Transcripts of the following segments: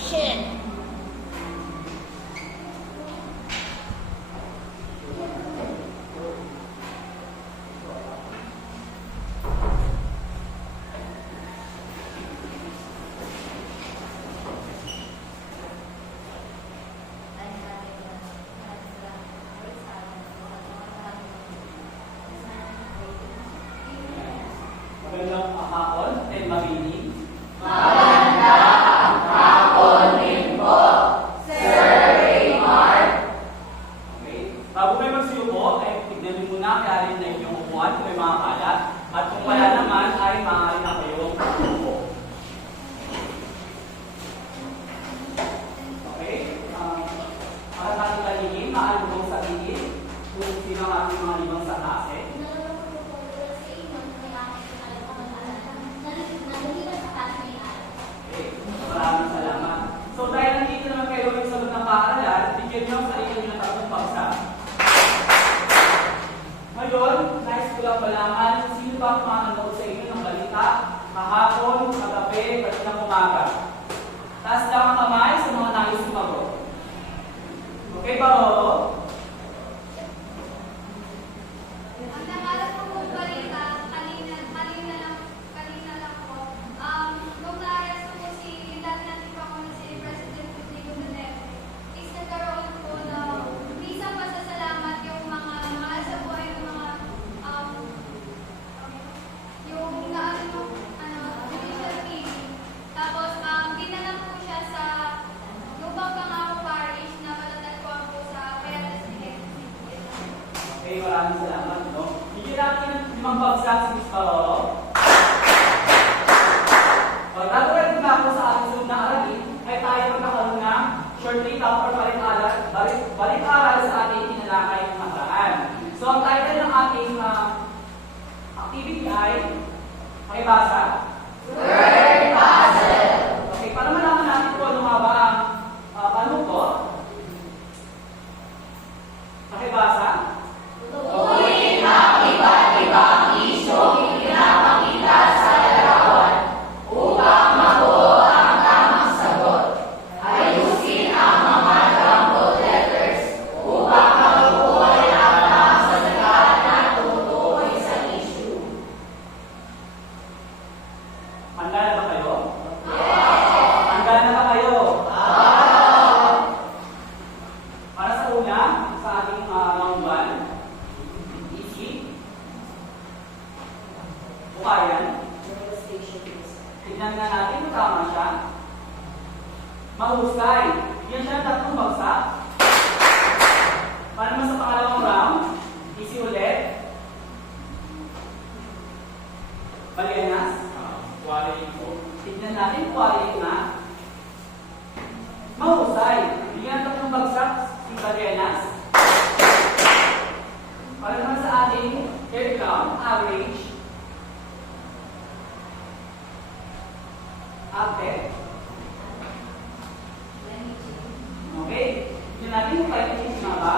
Shit. Magandang hapon and mabining. Magandang hapon din po, Sir Raymar. Okay. Bago kayo magsiupo, ay tignan niyo muna kaya rin na inyong upuan kung may mga kalat. At kung wala naman, ay maaari na kayong upo. Okay? Para sa ating lalingin, maaari mo sa tingin kung sino ang ating mga ibang sa klase. Maraming salamat. So dahil nandito naman kayo yung sagot ng paaralan, bigyan nyo ang sarili nyo ng tatlong paksa. Ngayon, nais ko lang malaman sino ba ang manonood sa inyo ng balita kahapon, kagabi, kaninang umaga. Taas lang ang kamay sa mga nais sumagot. Okay ba, Roro? Ang nakalap ko po balita, kanina lang po, nung na-arrest po si dati natin Pangulo si President Rodrigo Duterte, is nagkaroon po ng isang pasasalamat yung mga mahal sa buhay ng mga yung judicial killing. Tapos, dinala po siya sa Lubang Pangako Parish na matatagpuan po sa Payatas City. Okay, maraming salamat. No? Bigyan natin ng 5 bagsak si Miss Paroro. Bago rin na ako sa ating sunod na aralin, ay tayo magkakaroon ng short recap or balik-aral sa ating tinalakay ng nakaraan. So, ang title ng ating activity ay pakibasa. Word puzzle. Okay, para malaman natin kung ano nga ba ang tanong ko, pakibasa. Tukuyin ang iba't ibang isyong pinapakita sa larawan upang mabuo ang tamang sagot. Ayusin ang mga jumbled letters upang mabuo ang tamang salita na tutukoy sa issue. Handa na ba kayo? Yes! Handa na ba kayo? Para sa una, sa ating round 1, easy. Bukayan. Tignan na natin kung tama siya. Mahusay. Bigyan siya ng 3 bagsak. Para naman sa pangalawang round, easy ulit. Balianas. Tignan natin quality na. Mahusay. Bigyan ng 3 bagsak si Balianas. Para naman sa ating third round, average. Average. Okay. Tignan natin kung kaya change na ba.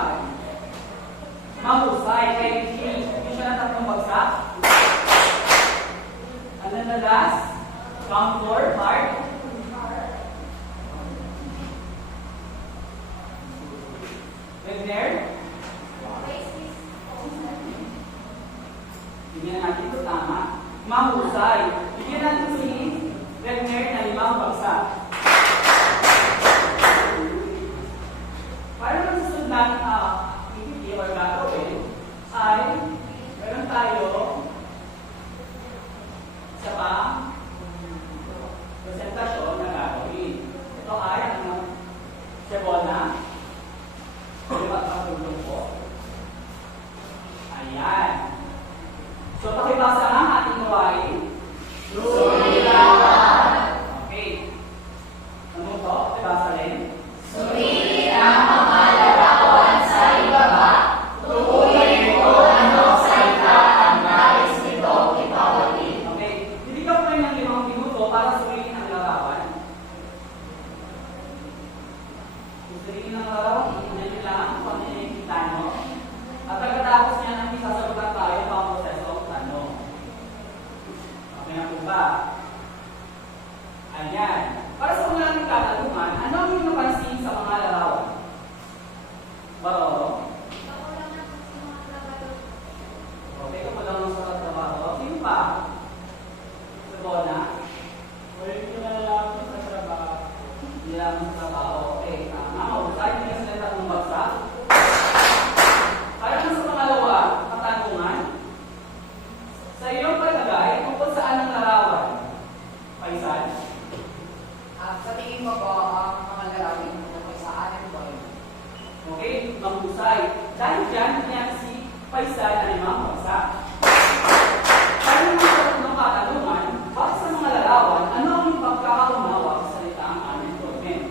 Mahusay. Kaya change. Bigyan siya ng 3 bagsak. And then the last, round 4, hard. Wagner. Tingnan natin ito tama. Mahusay. Bigyan natin si Wagner na 5 bagsak. Para naman sa sunod natin activity or gagawin ay meron tayo isa pang presentasyon na gagawin. Ito ay ang Cebola. Lipat ang tulong po. Ayan. So, pakibasa nga ating gawain. Suliran. Okay. Ano to? Pakibasa rin. Suriin ang mga larawan sa ibaba. Tukuyin kung anong salita ang nais nitong ipawagin. Okay. Bibigyan ko kayo ng 5 minuto para suriin ang larawan. Suriin ang larawan, tingnan nyo lang kung ano yung nakikita nyo. At pagkatapos niya natin sasagutan tayo pang proseso ang tanong. Okay na po ba? Ayan. Para sa mga nating katanungan, kinalaman sa trabaho. Okay, mahusay. Hindi sila tatlong bagsak. Para naman sa pangalawa, katanungan. Sa iyong palagay, tungkol saan ang larawan? Paisan? Sa tingin ko po, mga lalawin ko sa unemployed. Okay, mahusay. Dahil dyan, niya si Paisan ay mahusay. Para naman sa tatlong katanungan, bakit sa mga larawan, ano ang pagkakaunawa sa salitang unemployment?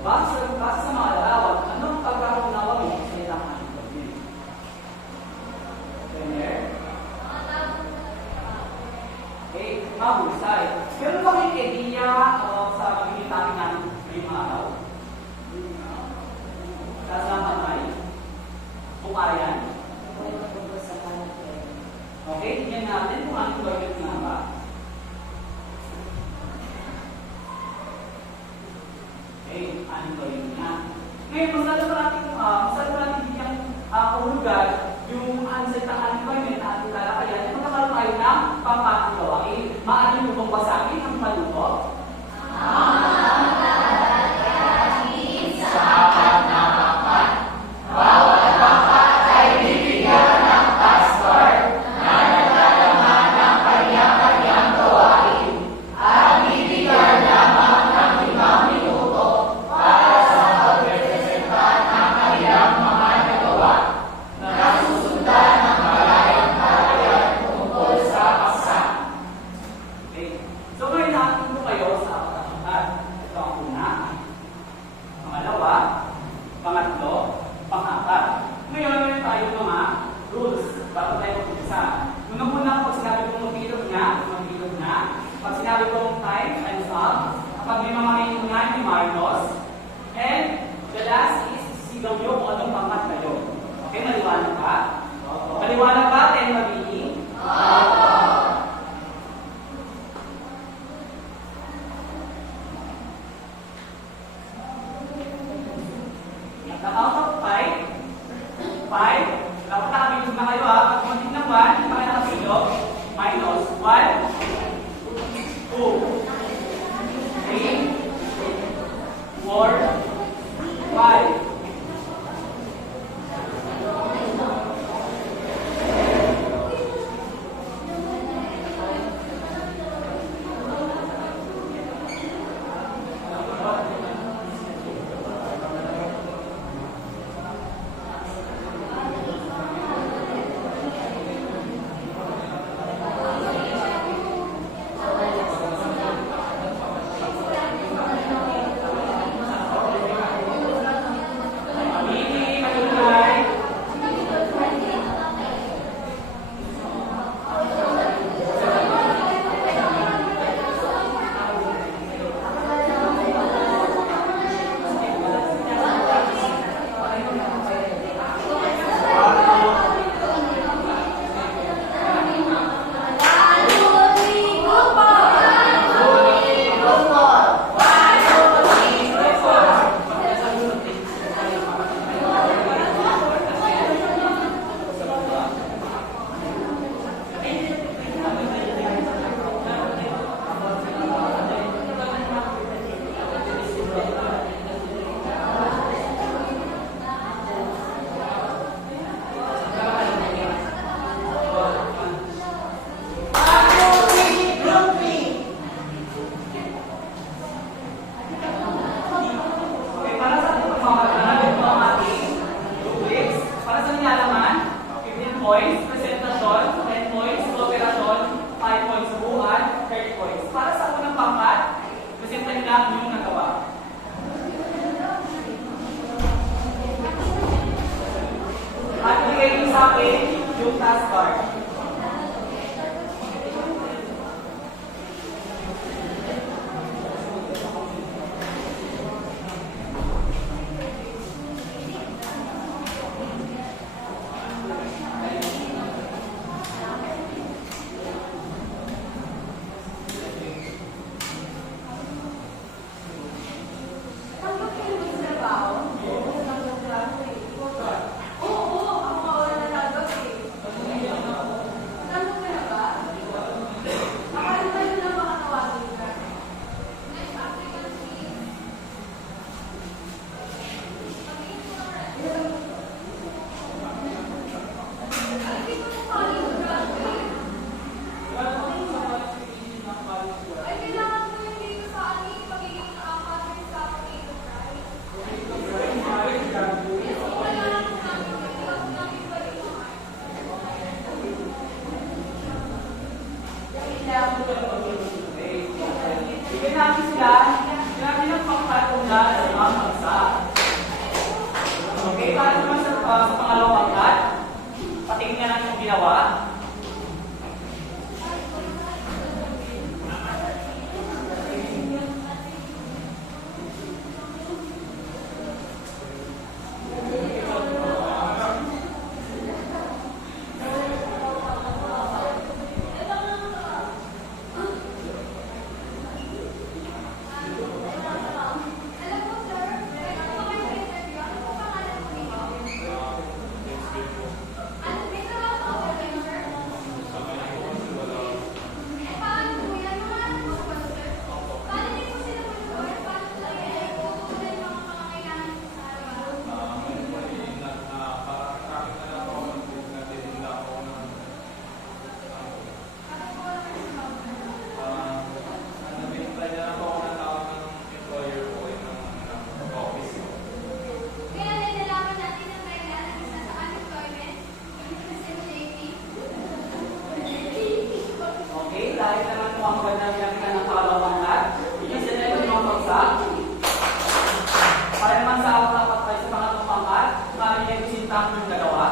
Bakit sa mga larawan, ano ang pagkakaunawa mo sa salitang unemployment? Premier? Okay, mahusay. Meron ba kayong idea sa pagiging natin ngayong mga araw? Kasama tayo? Kung kaya? Okay, tingnan natin kung anong gawin nga ba. Okay, anong gawin nga. Ngayon, masarap natin bigyang kahulugan yung anong unemployment na ating talakayan. Magkakaroon tayo ng pangkatang gawain. Maaari mo bang basagin ang maluto? Maliwanag ba? 10 mabini? Na-count of 5. 5. Dapat nakabilog na kayo ha. Pag muntik ng 1, hindi pa kayo nakabilog. Minus 1, 2, 3, 4, 5. Points, presentasyon, 10 points, operasyon, 5 points, buuan, 30 points. Para sa unang pangkat, presentahin lang yung nagawa. At bigay nyo sa akin yung task bar. sinabi ng pangkat mula sa mga pagsa. Okay, para naman sa pangalawang pangkat, patingin nga natin yung ginawa. Alam mo, sir, meron po kayo sa interview. Ano po pangalan po ninyo? Ano, may trabaho po kayo, sir? Eh, paano po yan? Mga anak po ba, sir? Paano din po sila mag-work? Paano po kayo tutunan yung mga pangangailangan po sa araw-araw? Ano po wala kayo sa trabaho? Kaya nilalaman natin ang kailangan ng isa sa unemployment, Mr. JP. Okay, dahil naman po ang magandang ginamit ng pangalawang pangkat, isa na yung mga pagsa. Para naman sa apat tayo sa pangalawang pangkat, maaaring kayo sintak yung dalawa.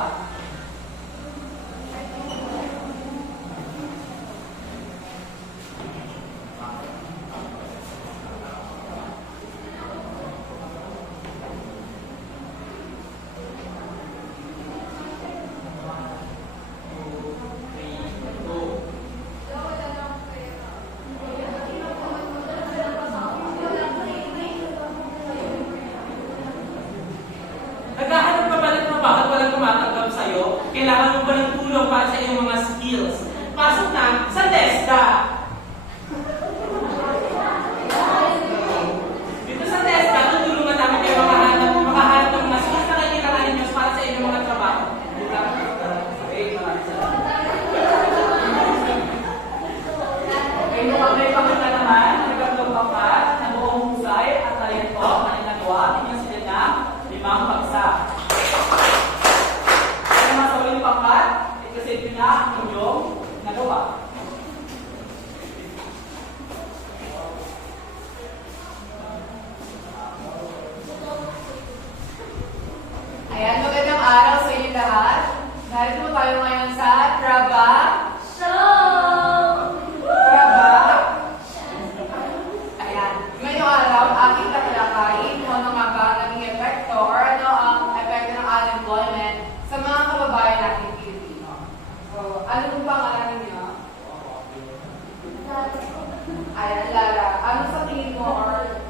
Naghahanap ka ba ng bakit walang tumatanggap sa'yo? Kailangan mo ba ng tulong para sa iyong mga skills? Pasok na sa TESDA! Dito sa TESDA, tutulungan namin kayo makahanap ng mga skills na kailangan ninyo para sa inyong mga trabaho. Okay, maraming salamat. Okay, mukhang may pakita naman ang ikatlong pangkat na buong husay at talento na inagawa ninyo sila ng limang bagsak. Kaya naman sa uling pangkat, ikasilbi na ang inyong nagawa. Ayan, magandang araw sa inyo lahat. Narito po tayo ngayon sa Traba. Ayan, ngayong araw, aking tatalakayin kung ano nga ba ang naging epekto or ano ang epekto ng unemployment sa mga kababayan natin Pilipino. So, ano po pangalan ninyo? Ayan, Lara, ano sa tingin mo or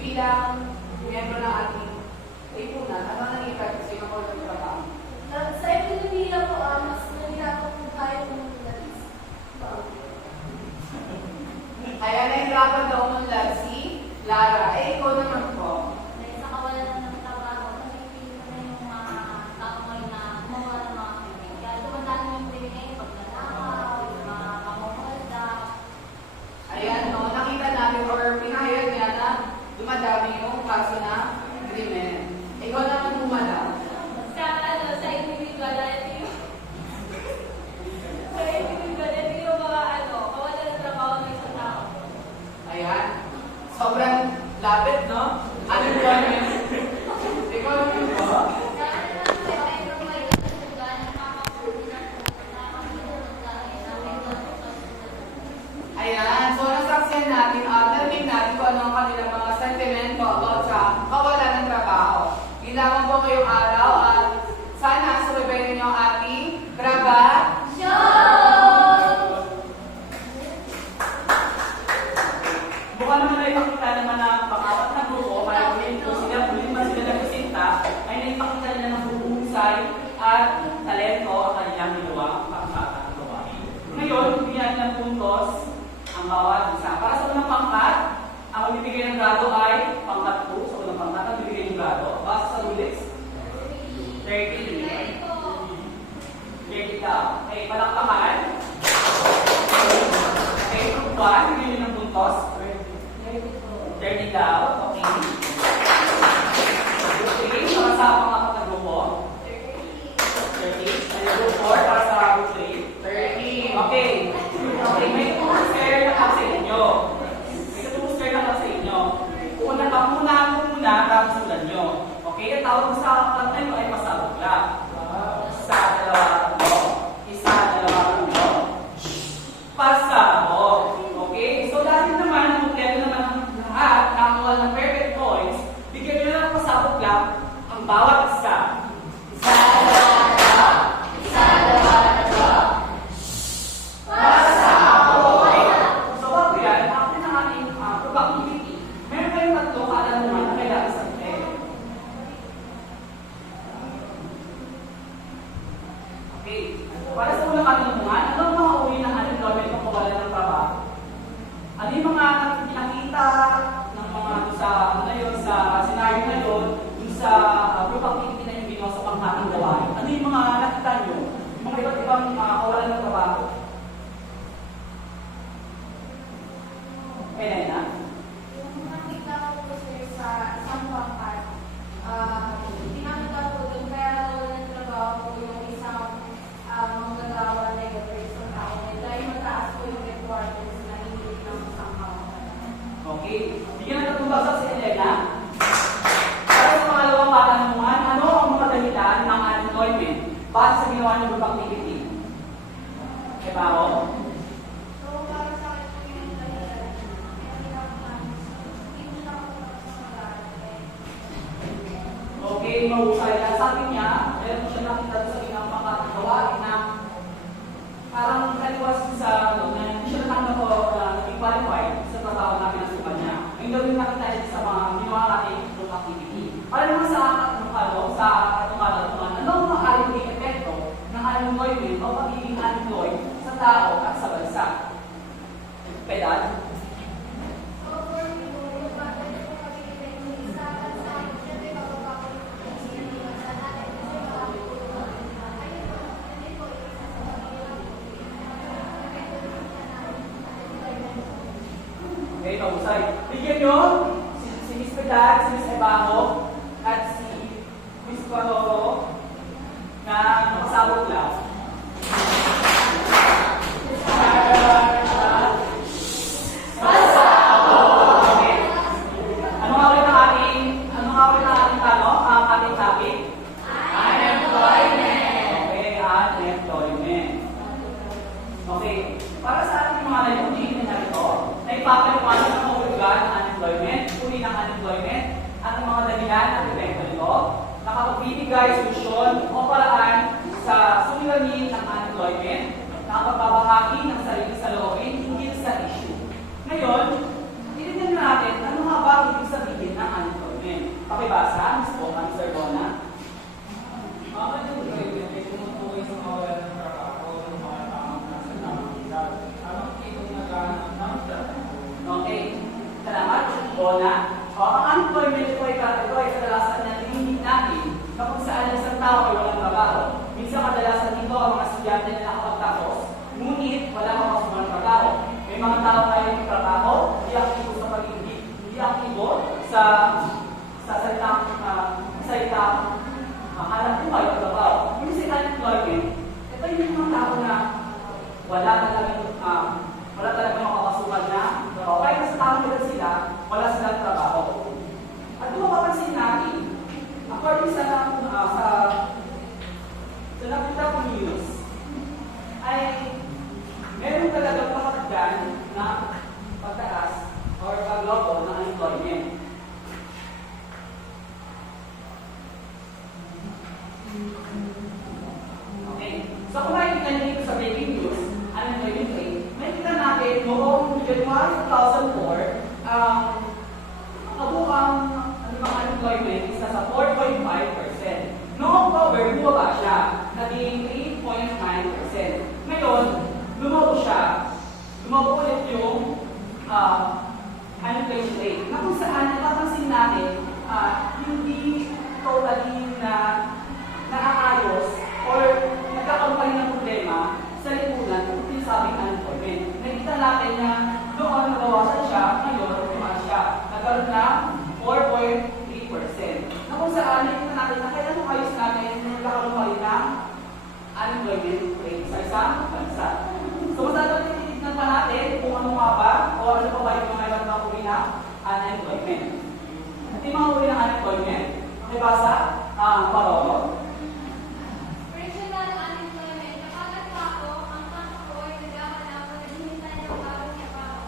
bilang miyembro ng ating lipunan, ano ang naging epekto sa inyo kung ano trabaho? Sa ekonomiya po, mas nahirapan po tayo umulat. Ayan, nahihirapan daw ng si Lara. Eh, ikaw naman po. Dahil sa kawalan ng trabaho, nagpipili na yung mga tao ngayon na gumawa ng mga krimen. Kaya dumadami yung krimen, pagnanakaw, yung mga pamumulda. Ayan, no, nakita namin or pinahayag niya na dumadami yung kaso na krimen. Ikaw naman humala. Sa individuality, sa individuality yung mga kawalan ng trabaho ng isang tao. Ayan. Sobrang lapit, no? Unemployment. Ikaw naman po. Ayan. So, nasaksiyan natin, narinig natin kung ano ang kanilang mga sentimento about sa kawalan ng trabaho. Ginamang po ngayong araw at sana subaybayin niyo ang ating Mukha naman na ipakita naman na pang-apat na grupo, kaya kung sila muli man sila nagsisinta, ay naipakita nila ng buhusay at talento ang kanilang ginawa pang-apat na gawain. Ngayon, bigyan ng puntos ang bawat isa. Para sa unang pangkat, ang magbibigay ng grado ay pangkat 2. Sa unang pangkat, ang bibigay ng grado. Basta sa rules, 30. 30 daw. Okay, palakpakan. Okay, group 1, bibigyan ng puntos. 30 daw. Okay. Group 3, para sa pang-apat na grupo. 30. And group 4, para sa group 3. 30. Okay. Okay, may 2 spare na kasi inyo. May 2 spare na kasi inyo. tawag sa kanta ito ay pasabog lang. Isa, dalawa, tatlo. Isa, dalawa, tatlo. Pasabog. Okay? So dahil naman, ang kompleto naman ng lahat, nakakuha ng perfect points, bigyan nyo na ng pasabog lang ang bawat isa. Isa, dalawa, tatlo. Isa, dalawa, tatlo. Pasabog. Okay? So bago yan, after ng ating probability, meron kayong tatlo kaalaman na kailangan sa atin. Okay. Para sa unang katanungan, ano ang mga uri ng unemployment o kawalan ng trabaho? Ano yung mga nakikita ng mga sa ano yun, sa scenario na yun, yung sa group activity na yung ginawa sa panghatang gawain? Ano yung mga nakita nyo? Yung mga iba't ibang kawalan ng trabaho? Kailan na? Yung nakita ko po sir sa isang pangkat, pinakita ko doon kaya nawalan ng trabaho po yung isang manggagawa na yung person tao. Dahil mataas po yung requirements na hindi ng isang pangkat. Okay. Bigyan natin itong bagsak si Elena. Para sa pangalawang katanungan, ano ang mga dahilan ng unemployment base sa ginawa ng group activity? Diba ako? So, para sa akin po yung dahilan, kaya hirap namin, hindi mo siya ako mag-aaral. Okay, mahusay ka. Sabi niya, meron ko siya nakita sa ginawang pangkatagawain na parang kaliwas sa ano, na hindi siya natanggap ko naging qualified sa trabaho na pinasukan niya. Yung daw yung nakita niya sa mga ginawa natin group activity. Para naman sa katungan, ano ang maaaring epekto ng unemployment o pagiging unemployed sa tao at sa bansa? Pedal? So, for me po, yung bagay ko pag-ibig yung isa at sa akin, syempre bababa ko yung siniliwan sa natin kasi marami po yung ayun po, hindi po yung isa sa pag-ibig. Okay, mahusay. Bigyan nyo si Miss Pedal, si Miss Ebaho, at si Miss Baroro na makasabot lang. Okay. Ano nga ulit ang ating tanong? Ang ating topic? Unemployment. Okay, unemployment. Okay. Para sa ating mga layunin na ito, na ipapaliwanag ng kahulugan ng unemployment, uri ng unemployment, at ang mga dahilan at epekto nito, nakapagbibigay solusyon o paraan sa suliranin ng unemployment, nakapagbabahagi ng sarili sa loobin hinggil sa issue. Ngayon, titignan natin ano nga ba ang ibig sabihin ng unemployment. Pakibasa, Ms. Bohan, Sir Bona. Unemployment ay tumutukoy sa kawalan ng trabaho ng mga taong nasa nangangailangan. Anong kitong naghahanap ng trabaho? Okay. Salamat, Bona. Ang unemployment ito ay kadalasan na nilingit natin na kung saan ang isang tao ay walang trabaho. Minsan kadalasan dito ang mga estudyante na nakapagtapos, ngunit wala makasulang trabaho. May mga tao ay may trabaho, hindi aktibo sa pag-ibig, hindi aktibo sa salitang hanap buhay o trabaho. Yung si unemployment, ito yung mga tao na wala talagang makakasukan na trabaho. Kahit nasa tamang edad sila, wala silang trabaho. At kung mapapansin natin, according sa nakita ko news, ay meron talagang pakakagdan na pagtaas or paglobo ng unemployment. Okay. So kung makikita niyo dito sa breaking news, unemployment rate, makikita natin noong January 2004, ang kabuang unemployment isa sa 4.5%. Noong October, bumaba siya, naging 3.9%. Ngayon, lumago siya. Lumago ulit yung unemployment rate. Na kung saan, napapansin natin, hindi totally na nakaayos or nagkakaroon pa rin ng problema sa lipunan kung sinasabing unemployment. Nakita natin na noon nabawasan siya, ngayon tumaas siya. Nagkaroon na 4.3%. Na kung saan, nakita natin na kailan ayos natin nagkakaroon pa rin ng unemployment rate sa isang bansa. So, masasabi titignan pa natin kung ano nga ba o ano pa ba yung mga iba't mga uri ng unemployment. At yung mga uri ng unemployment, makibasa, Parolo. Regional unemployment. Kapag ako, ang tama ko ay naghahanap o naghihintay ng bagong trabaho.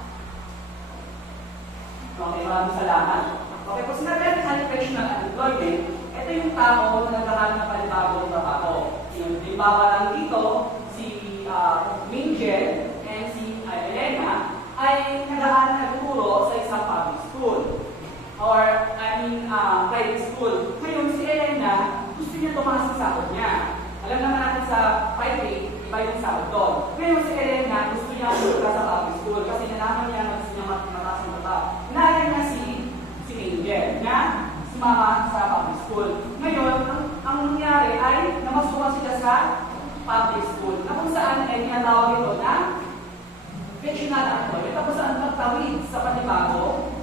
Okay, maraming salamat. Okay, kung sinabi natin unprofessional unemployment, ito yung tao na naghahanap ng panibagong trabaho. Yung halimbawa lang dito, si Mingel and si Elena ay nagtuturo sa isang public school. Or, private school. Ngayon, si Elena, gusto niya tumaas ang sahod niya. Alam naman natin sa private, iba yung sahod doon. Ngayon, si Elena, gusto niya magpunta sa public school kasi nalaman niya na gusto niya mataas ang trabaho. Nalala niya si Mingel na sumama sa public school. Ngayon, ang nangyari ay namasukan sila sa public school na kung saan ay tinatawag ito na regional unemployment. Tapos saan magtawid sa panibago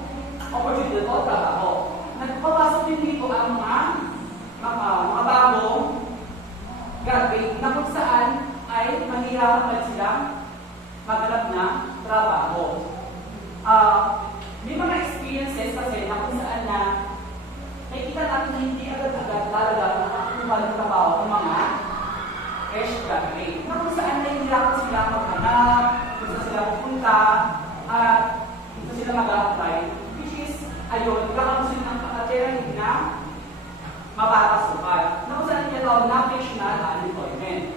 opportunity o trabaho. Nagpapasok din dito ang mga bagong graduate na kung saan ay mahirapan silang maghanap na trabaho. May mga experiences kasi na kung saan na nakikita natin na hindi agad-agad talaga nakakuha ng trabaho ng mga fresh graduate. Na kung saan nahihirapan sila maghanap, kung saan sila pupunta, at kung saan sila mag-apply. Ayun, kakamusin ng kapatid na mapapasukan. Na kung saan tinatawag na professional unemployment.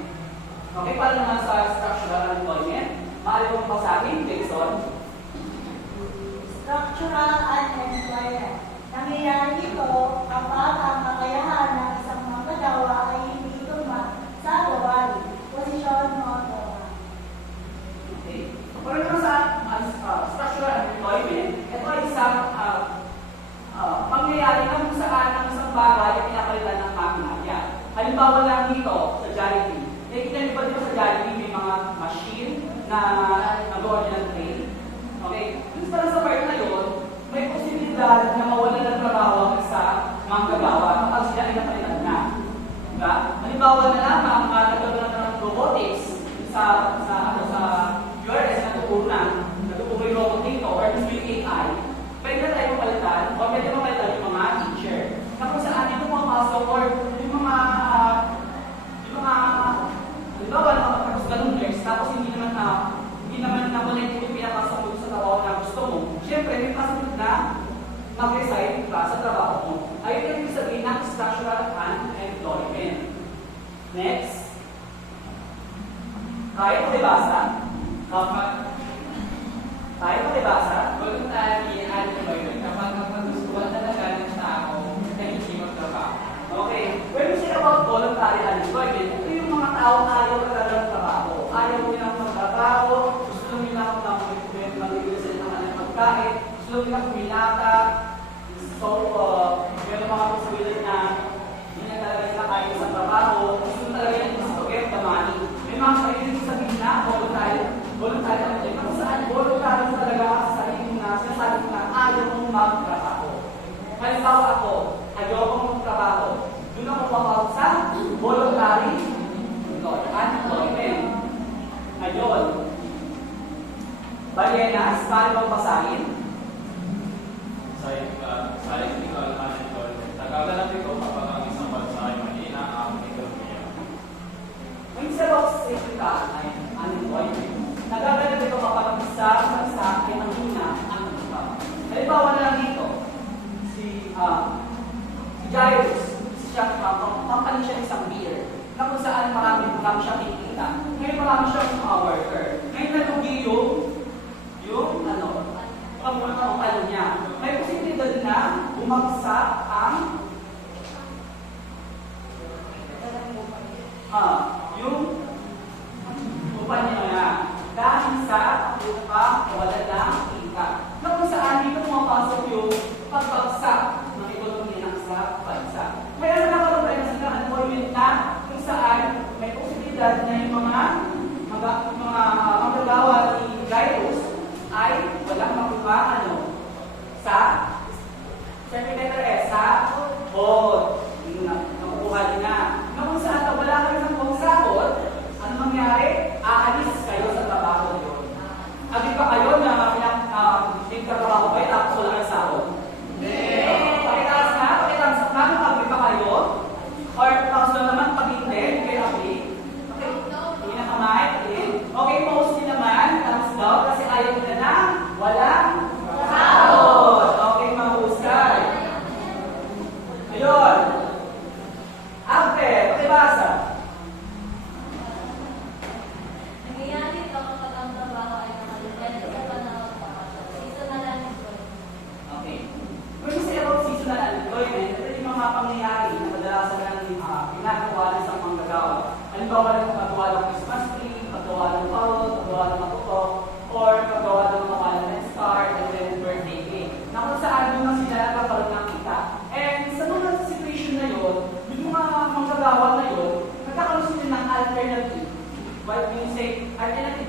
Okay, para naman sa structural unemployment, maaari kong basahin, Jason. Structural unemployment. Nangyayari ito kapag ang kakayahan ng isang manggagawa ay hindi tugma sa gawain, posisyon o trabaho. Okay. Para naman sa structural unemployment, ito ay isang pangyayari na kung saan ang isang bagay ay pinapalitan ng makinarya. Halimbawa lang dito sa Jollibee. Nakikita niyo ba dito sa Jollibee may mga machine na nagawa niya ng train? Okay. Dito pala sa part na yun, may posibilidad na mawala ng trabaho ang isa manggagawa kapag sila ay napalitan na. Diba? Halimbawa na lamang nagkaroon ng robotics sa URS na tutunan, natuturo yung robot dito or mismo yung AI, pwede na tayo mapalitan o pwede mapalitan yung mga teacher. Na kung saan dito pumapasok or yung mga halimbawa nakapagos ka ng nurse tapos hindi naman na-connect yung pinapasok mo sa trabaho na gusto mo. Siyempre, may pasunod na mag-resign ka sa trabaho mo. Ayun yung sabihin ng structural unemployment. Next. Tayo ko ibasa. Tayo ko ibasa. Voluntary unemployment kapag nagustuhan talaga ng tao na hindi magtrabaho. Okay. When we say about voluntary unemployment, ito yung mga taong ayaw talaga ng trabaho. Ayaw nilang magtrabaho, gusto nilang mag-ibig sa ng kanilang pagkain, gusto nilang kumilata. So, meron mga posibilidad na hindi na talaga sila kaya sa trabaho, gusto talaga yung to get the money. May mga pwede sabihin na voluntary unemployment. Kung saan voluntary talaga sa sarili mo na sinasabi mo na ayaw mong magtrabaho. Halimbawa ako, ayaw mong magtrabaho. Doon ako papawag sa voluntary unemployment. Ayun. Balyenas, paano bang basahin? Cyclical unemployment. Nagaganap ito kapag ang isang bansa ay mahina ang ekonomiya. When sa about cyclical unemployment, nagaganap ito kapag ang isang bansa ay mahina ang trabaho. Halimbawa na lang dito, si Jairus, siya, company siya isang beer, na kung saan marami siya kikita. Ngayon marami siyang worker. Ngayon nalugi yung pagmamahal niya. May posibilidad na bumagsak ang yung kumpanya niya dahil sa wala ng kita. Na kung saan dito pumapasok yung pagbagsak ng ekonomiya ng sa bansa. Kaya nagkakaroon tayo sa unemployment na kung saan may posibilidad na yung mga magagawa ni Jairus ay walang makuha sa letter S, sa board. Nakukuha din na. Na kung saan wala kayo ng buong sahod, ano mangyari? Aalis kayo sa trabaho yun. Agad pa kayo na nagtatrabaho kayo tapos wala kayong sahod? Pakitaas na, agad pa kayo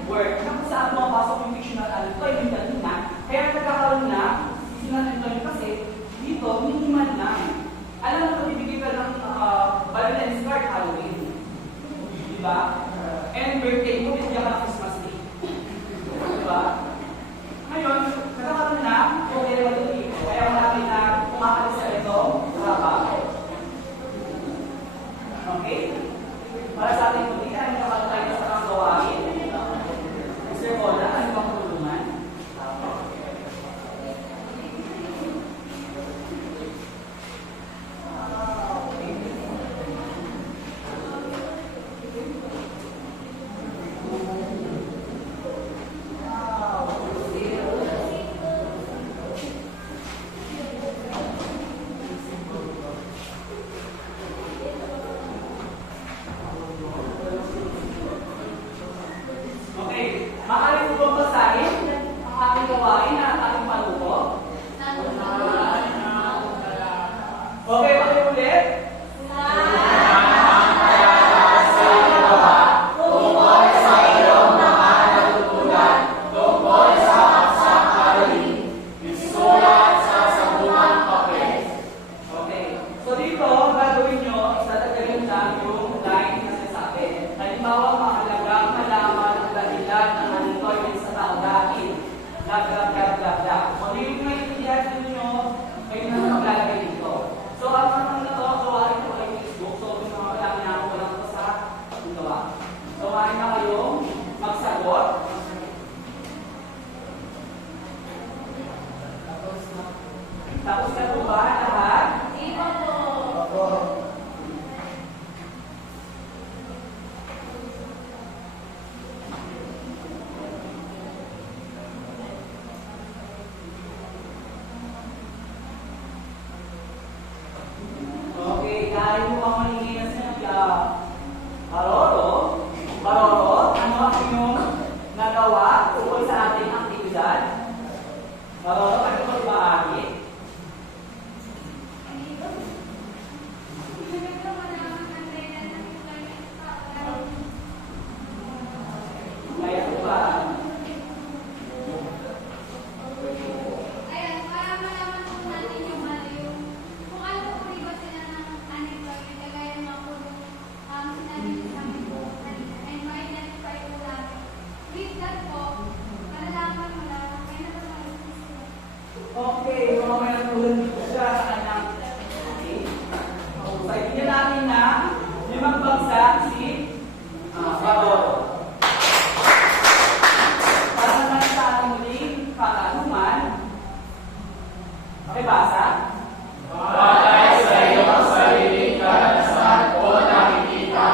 word na kung saan pumapasok yung fictional unemployment kanina. Kaya nagkakaroon na seasonal unemployment kasi dito, minimal na. Alam mo, bibigay ka ng Valentine's card, Halloween. Diba? And birthday mo, bibigyan ka ng Christmas Day. Diba? Ngayon, nagkakaroon na, okay naman ito dito. Kaya marami na kumakalis sa ito, trabaho. Okay? Para sa ating muli, ay nakakaroon tayo sa mga gawain. Mr. Bola, ano bang tulungan? Okay, maaari po bang basahin ang ating gawain na ating panuto? Okay, pakiulit. Okay. So dito, gagawin nyo, itatagawin lang yung line na sinasabi. Halimbawa, mahalagang malaman ang dahilan ng unemployment sa tao dahil blah, blah, blah, blah, blah. So, yung maintindihan nyo, kayo na maglalagay dito. So, ang naman na to, gawain ko kay Facebook. So, kung mga kailangan na ako lang ito sa gawa. So, maaari na kayong magsagot. Tapos na po ba lahat? Okay, dahil mo ang maningin sa Baroro, ano ang inyong nagawa tungkol sa ating aktibidad? Baroro, ano ba ibahagi? Kaya po ba? Ayan, para malaman po natin yung kung ano po rin ba sila ng unemployment, kagaya ng mga punong sinabi niyo sa amin po kanina, and ma-identify po natin. With that po, malalaman mo na may nagkakaroon sila. Okay, mga may natulad dito siya sa kanyang. Okay. So, ibigyan natin na limang bagsak si Baroro. Para naman sa ating muling katanungan, pakibasa. Batay sa iyong sariling karanasan o nakikita,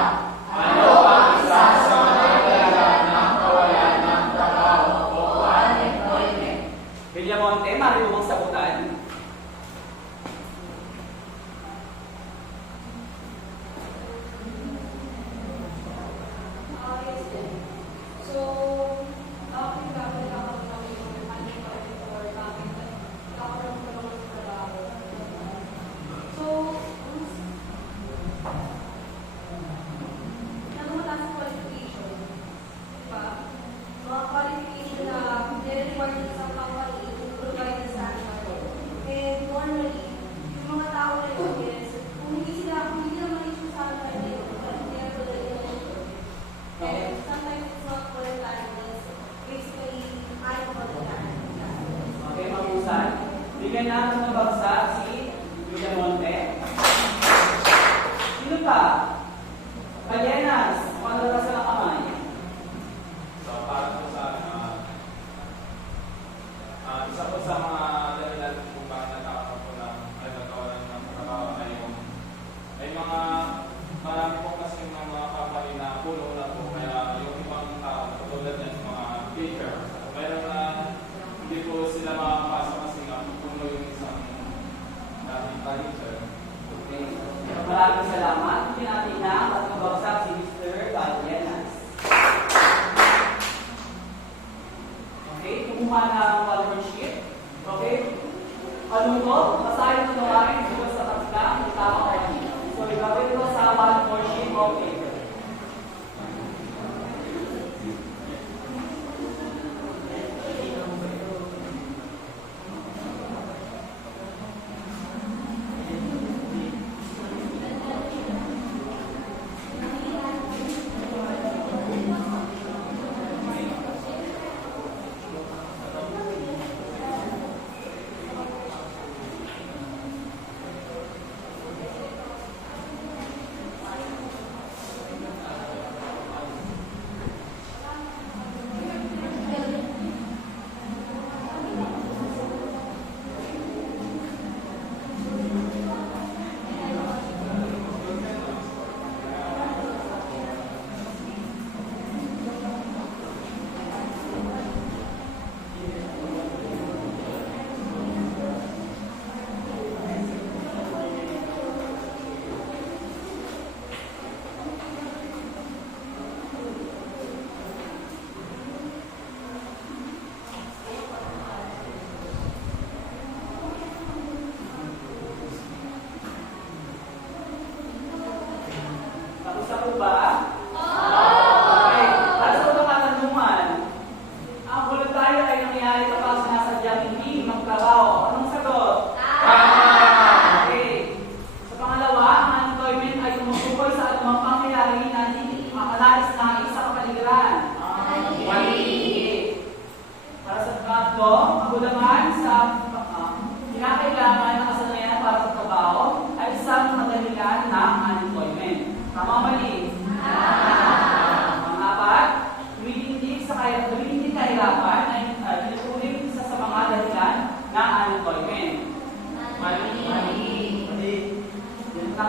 ano ang isa sa mga dahilan ng kawalan ng trabaho o unemployment? Villamonte, maaari mo bang sagutan? So, bakit gagawin ako ng unemployment or bakit nagkakaroon ko ng trabaho? So, nagmataas sa qualification. Diba? Mga qualification na nire-reward sa company to provide the standard. And normally, yung mga tao na yun is, kung hindi naman issue sa akin na yun, hindi na pala yun. And sometimes it's not voluntary, it's basically involuntary. Okay, mabusan. Bigyan natin ng bagsak si Villamonte. Sino pa? Kalyenas, pandaras na kamay. So, para po sa isa po sa mga dahilan kung bakit nagkakaroon po ng ay nagkawalan ng trabaho ay mga marami po kasi mga company na puno na po kaya yung ibang tao katulad ng mga teacher meron na hindi po sila makapasok kasi nga puno yung isang dating teacher. Okay. Maraming salamat. Bigyan natin na at magbagsak si Mr. Kalyenas. Okay, kumuha na ang follower sheet. Okay? Ano to? Basahin mo naman yung sa tatla, yung tama ko. So, igawin ko sa one more sheet of paper.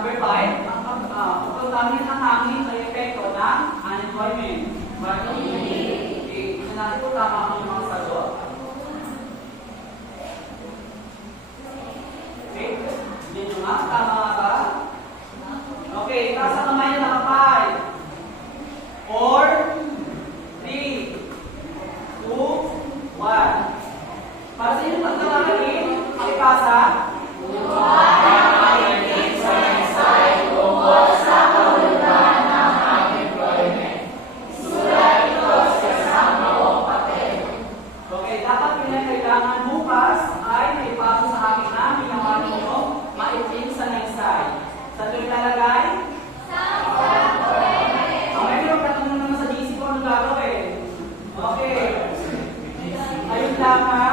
Number 5, pagpagdamit ng hangin ay epekto ng unemployment. Okay, so natin po tama ang mga sagot. Okay, hindi nyo nga, tama nga ba? Okay, taas ang kamay na naka 5, 4, 3, 2, 1. Para sa inyong pagkakalagin, makipasa. Okay, dapat pinakailangan bukas ay naipasa sa akin na ginawa ninyo maitim sa naysay. Sa ito ilalagay? Okay, pero katanong naman sa GC ko ano gagawin. Okay. Ayun lamang.